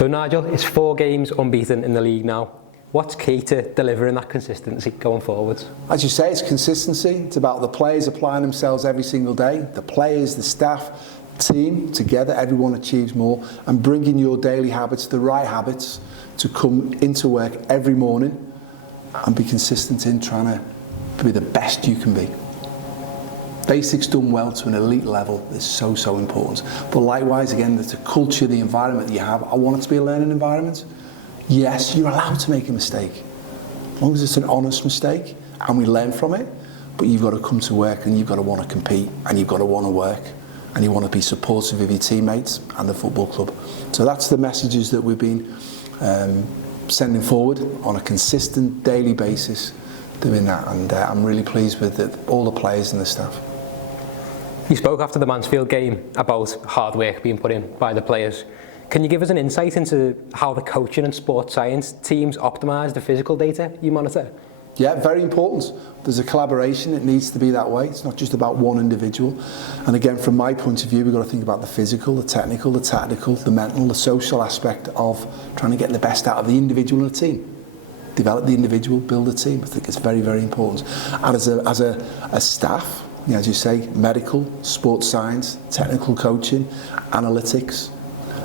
So Nigel, it's 4 games unbeaten in the league now. What's key to delivering that consistency going forwards? As you say, it's consistency. It's about the players applying themselves every single day. The players, the staff, team, together, everyone achieves more. And bringing your daily habits, the right habits, to come into work every morning and be consistent in trying to be the best you can be. Basics done well to an elite level is so important. But likewise, again, the culture, the environment that you have, I want it to be a learning environment. Yes, you're allowed to make a mistake, as long as it's an honest mistake and we learn from it. But you've got to come to work and you've got to want to compete and you've got to want to work and you want to be supportive of your teammates and the football club. So that's the messages that we've been sending forward on a consistent daily basis, doing that, and I'm really pleased with all the players and the staff. You spoke after the Mansfield game about hard work being put in by the players. Can you give us an insight into how the coaching and sports science teams optimise the physical data you monitor? Yeah, very important. There's a collaboration, it needs to be that way. It's not just about one individual. And again, from my point of view, we've got to think about the physical, the technical, the tactical, the mental, the social aspect of trying to get the best out of the individual and the team. Develop the individual, build a team. I think it's very important. And as a staff, you know, as you say, medical, sports science, technical coaching, analytics,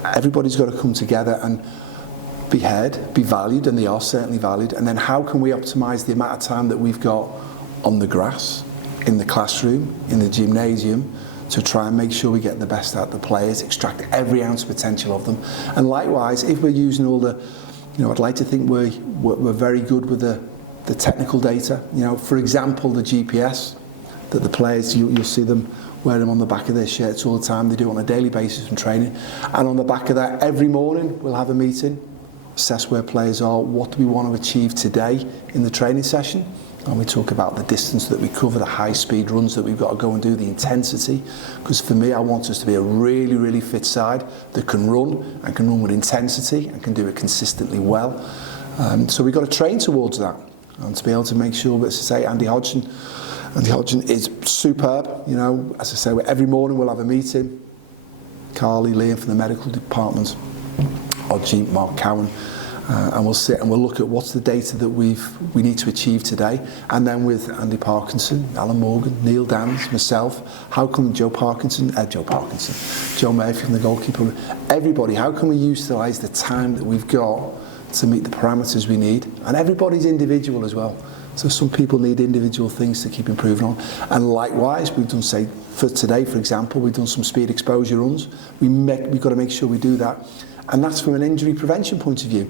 everybody's got to come together and be heard, be valued, and they are certainly valued. And then how can we optimise the amount of time that we've got on the grass, in the classroom, in the gymnasium, to try and make sure we get the best out of the players, extract every ounce of potential of them. And likewise, if we're using all the, you know, I'd like to think we're very good with the technical data. You know, for example, the GPS that the players, you'll see them wear them on the back of their shirts all the time. They do it on a daily basis in training. And on the back of that, every morning we'll have a meeting, assess where players are, what do we want to achieve today in the training session. And we talk about the distance that we cover, the high speed runs that we've got to go and do, the intensity. Because for me, I want us to be a really fit side that can run and can run with intensity and can do it consistently well. So we've got to train towards that and to be able to make sure that, as I say, Andy Hodgson is superb. You know, as I say, every morning we'll have a meeting. Carly, Liam from the medical department, Odgie, Mark Cowan, and we'll sit and we'll look at what's the data that we need to achieve today. And then with Andy Parkinson, Alan Morgan, Neil Dans, myself, how can Joe Murphy from the goalkeeper, everybody, how can we utilise the time that we've got to meet the parameters we need? And everybody's individual as well. So some people need individual things to keep improving on. And likewise, we've done, say, for today, for example, we've done some speed exposure runs. We've got to make sure we do that. And that's from an injury prevention point of view.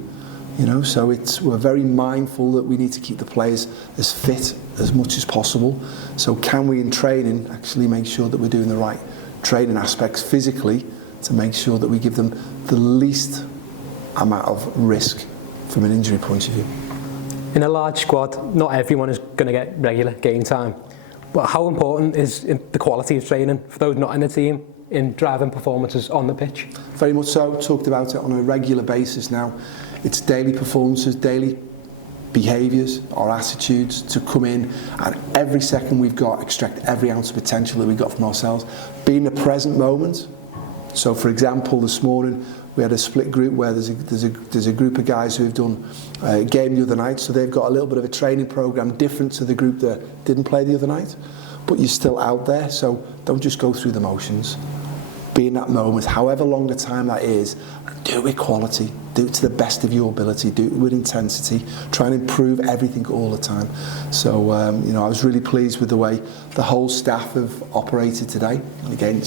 You know, so we're very mindful that we need to keep the players as fit as much as possible. So can we, in training, actually make sure that we're doing the right training aspects physically to make sure that we give them the least amount of risk from an injury point of view. In a large squad, not everyone is going to get regular game time. But how important is the quality of training for those not in the team in driving performances on the pitch? Very much so. Talked about it on a regular basis now. It's daily performances, daily behaviours or attitudes to come in, and every second we've got, extract every ounce of potential that we've got from ourselves. Be in the present moment. So for example, this morning we had a split group where there's a group of guys who have done a game the other night, so they've got a little bit of a training programme different to the group that didn't play the other night. But you're still out there, so don't just go through the motions. Be in that moment, however long the time that is, do it with quality, do it to the best of your ability, do it with intensity, try and improve everything all the time. So, you know, I was really pleased with the way the whole staff have operated today. And again,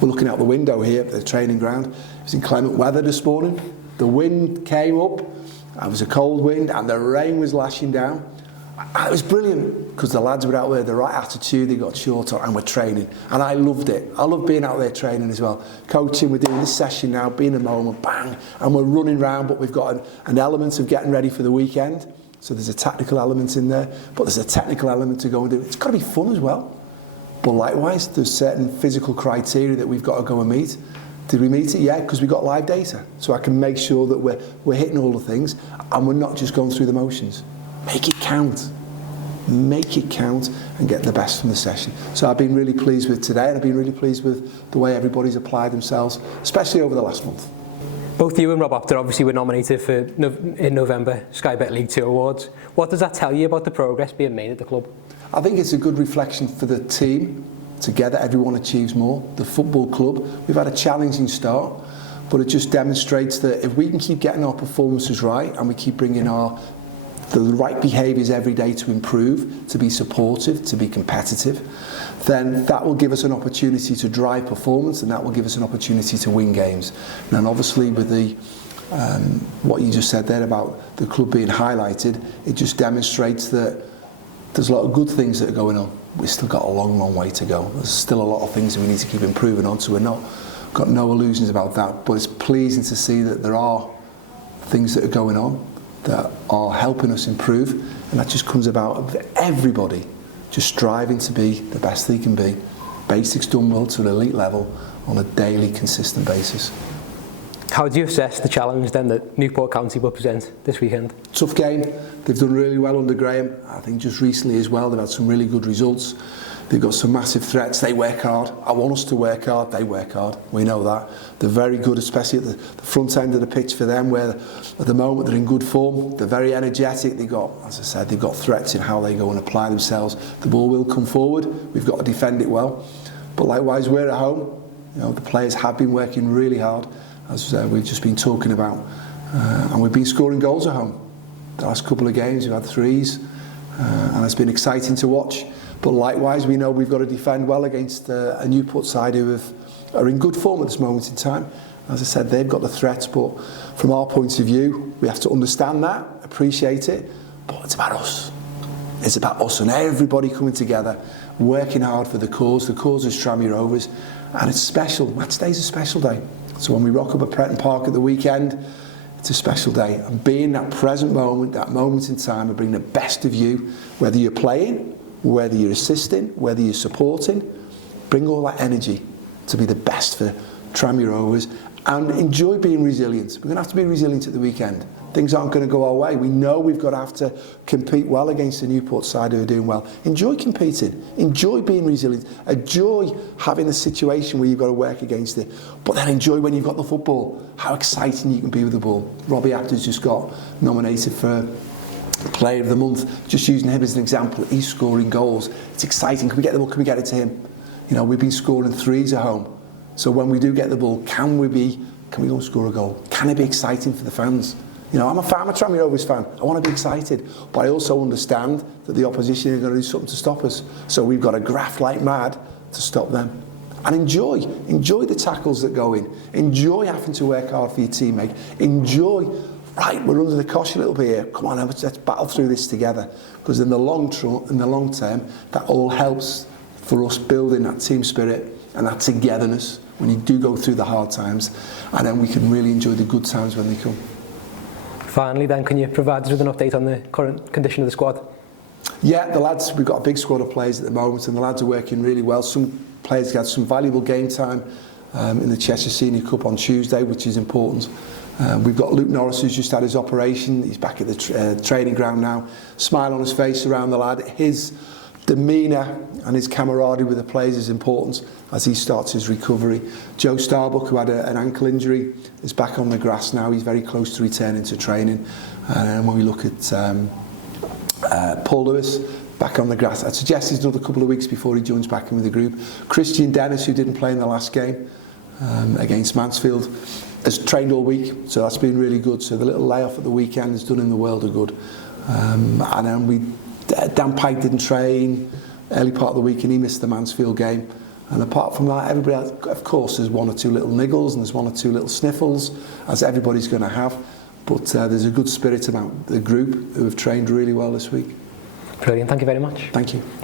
we're looking out the window here at the training ground. It was inclement weather this morning. The wind came up, it was a cold wind, and the rain was lashing down. And it was brilliant because the lads were out there, the right attitude, they got short on, and we're training. And I loved it. I love being out there training as well. Coaching, we're doing this session now, being a moment, bang, and we're running around, but we've got an element of getting ready for the weekend. So there's a tactical element in there, but there's a technical element to go and do. It's got to be fun as well. But likewise, there's certain physical criteria that we've got to go and meet. Did we meet it? Yeah, because we've got live data. So I can make sure that we're hitting all the things and we're not just going through the motions. Make it count. Make it count and get the best from the session. So I've been really pleased with today, and I've been really pleased with the way everybody's applied themselves, especially over the last month. Both you and Rob Opter obviously were nominated for in November Sky Bet League 2 awards. What does that tell you about the progress being made at the club? I think it's a good reflection for the team. Together, everyone achieves more. The football club, we've had a challenging start, but it just demonstrates that if we can keep getting our performances right and we keep bringing the right behaviours every day to improve, to be supportive, to be competitive, then that will give us an opportunity to drive performance, and that will give us an opportunity to win games. And obviously with the what you just said there about the club being highlighted, it just demonstrates that there's a lot of good things that are going on. We've still got a long, long way to go. There's still a lot of things that we need to keep improving on, so got no illusions about that. But it's pleasing to see that there are things that are going on that are helping us improve, and that just comes about of everybody just striving to be the best they can be. Basics done well to an elite level on a daily, consistent basis. How do you assess the challenge then that Newport County will present this weekend? Tough game. They've done really well under Graham. I think just recently as well, they've had some really good results. They've got some massive threats. They work hard. I want us to work hard. They work hard. We know that. They're very good, especially at the front end of the pitch for them, where at the moment they're in good form. They're very energetic. They've got, as I said, they've got threats in how they go and apply themselves. The ball will come forward. We've got to defend it well. But likewise, we're at home. You know, the players have been working really hard, as we've just been talking about, and we've been scoring goals at home. The last couple of games we've had threes, and it's been exciting to watch. But likewise, we know we've got to defend well against a Newport side who are in good form at this moment in time. As I said, they've got the threats, but from our point of view, we have to understand that, appreciate it, but it's about us. It's about us and everybody coming together, working hard for the cause. The cause is Tranmere Rovers, and it's special. Match day's a special day. So when we rock up at Prenton Park at the weekend, it's a special day. And being that present moment, that moment in time, and bring the best of you, whether you're playing, whether you're assisting, whether you're supporting, bring all that energy to be the best for Tranmere Rovers, and enjoy being resilient. We're going to have to be resilient at the weekend. Things aren't going to go our way. We know we've got to have to compete well against the Newport side who are doing well. Enjoy competing. Enjoy being resilient. Enjoy having a situation where you've got to work against it. But then enjoy when you've got the football, how exciting you can be with the ball. Robbie Apter's just got nominated for Player of the Month. Just using him as an example, he's scoring goals. It's exciting. Can we get the ball? Can we get it to him? You know, we've been scoring threes at home. So when we do get the ball, can we go and score a goal? Can it be exciting for the fans? You know, I'm a Tranmere Rovers fan. I want to be excited, but I also understand that the opposition are going to do something to stop us. So we've got to graft like mad to stop them. And enjoy the tackles that go in. Enjoy having to work hard for your teammate. Enjoy, right, we're under the cosh a little bit here. Come on, let's battle through this together. Because in the long term, that all helps for us building that team spirit and that togetherness when you do go through the hard times, and then we can really enjoy the good times when they come. Finally then, can you provide us with an update on the current condition of the squad? Yeah, the lads, we've got a big squad of players at the moment, and the lads are working really well. Some players had some valuable game time in the Cheshire Senior Cup on Tuesday, which is important. We've got Luke Norris, who's just had his operation. He's back at the training ground now. Smile on his face around the lad. His demeanour and his camaraderie with the players is important as he starts his recovery. Joe Starbuck, who had an ankle injury, is back on the grass now. He's very close to returning to training. And when we look at Paul Lewis, back on the grass, I'd suggest he's another couple of weeks before he joins back in with the group. Christian Dennis, who didn't play in the last game against Mansfield, has trained all week, so that's been really good. So the little layoff at the weekend has done in the world of good. And then Dan Pike didn't train early part of the week and he missed the Mansfield game. And apart from that, everybody else, of course, there's one or two little niggles and there's one or two little sniffles, as everybody's going to have. But there's a good spirit about the group who have trained really well this week. Brilliant, thank you very much. Thank you.